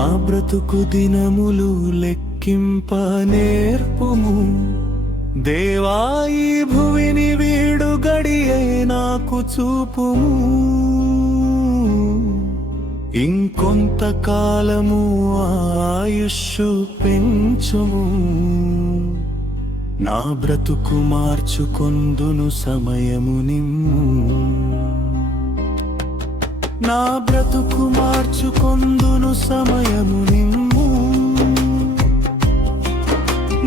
నా బ్రతుకు దినములు లెక్కింప నేర్పుము దేవా, ఈ భువిని వీడు గడియే నాకు చూపుము. ఇంకొంతకాలము ఆయుష్షు పెంచుము, నా బ్రతుకు మార్చుకొందును సమయము నిమ్ము. నా బ్రతుకు మార్చుకొందును సమయము నిమ్ము.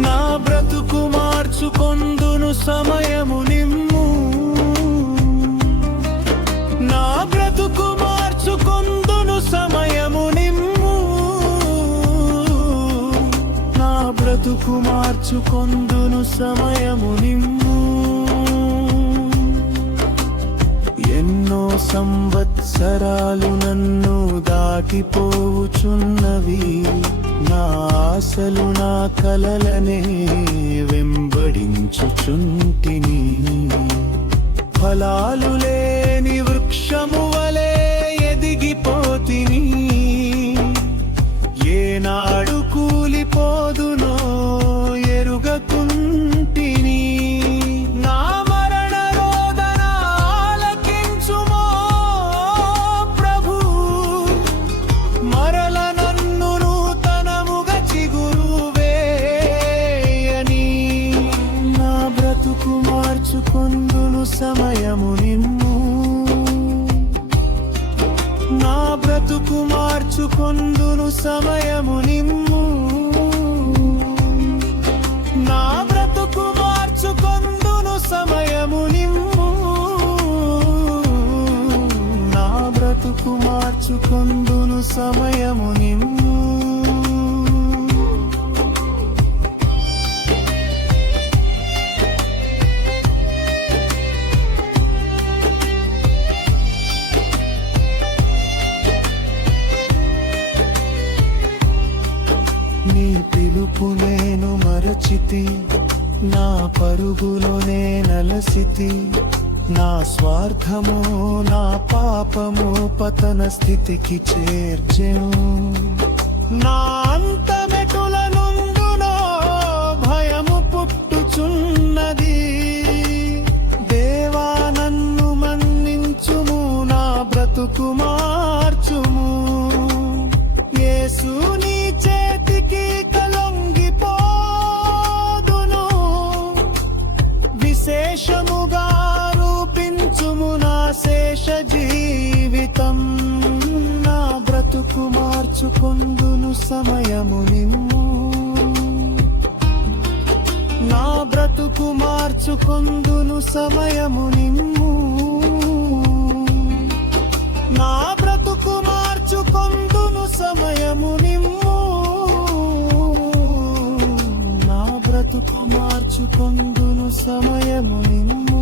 నా బ్రతుకు మార్చుకొందును సమయము నిమ్ము. నా బ్రతుకు మార్చుకొందును సమయము నిమ్ము. నా బ్రతుకు మార్చుకొందును సమయము నిమ్ము. ఎన్నో సంవత్సరాలు నన్ను దాటిపోవుచున్నవి, నా ఆశలు నా కలలనే వెంబడించుచుంటిని. ఫలాలు లేని వృక్షము వలె ఎదిగిపోతిని, ఏనాడు కూలిపోదునో ఎరుగకుంటిని. నా మరణ రోదన ఆలకించుమో ప్రభు, మరల నన్ను నూతనముగా చిగురు వేయని. నా బ్రతుకు మార్చుకొందును సమయము నిమ్ము. నా బ్రతుకు మార్చుకొందును సమయము నిమ్ము. నా బ్రతుకు మార్చుకొందును సమయము నిమ్ము. నా బ్రతుకు మార్చుకొందును సమయము నిమ్ము. నీ పిలుపు నేను మరచితి, నా పరుగులోనే నలసితి. నా స్వార్థము నా పాపము పతన స్థితికి చేర్చెను. నా అంతమెటుల నుండునో భయము పుట్టుచున్నది. దేవా నన్ను మన్నించుము, నా బ్రతుకు మార్చుము. యేసు నీ చేతికి కలొంగిపోదును, విశేషముగా రూపించుము నా శేష జీవితం. నా బ్రతుకు మార్చుకొందును సమయము నిమ్ము. నా బ్రతుకు మార్చుకొందును సమయము నిమ్ము. నా బ్రతుకు మార్చుకొందును సమయము నిమ్ము. నా బ్రతుకు మార్చుకొందును సమయము నిమ్ము.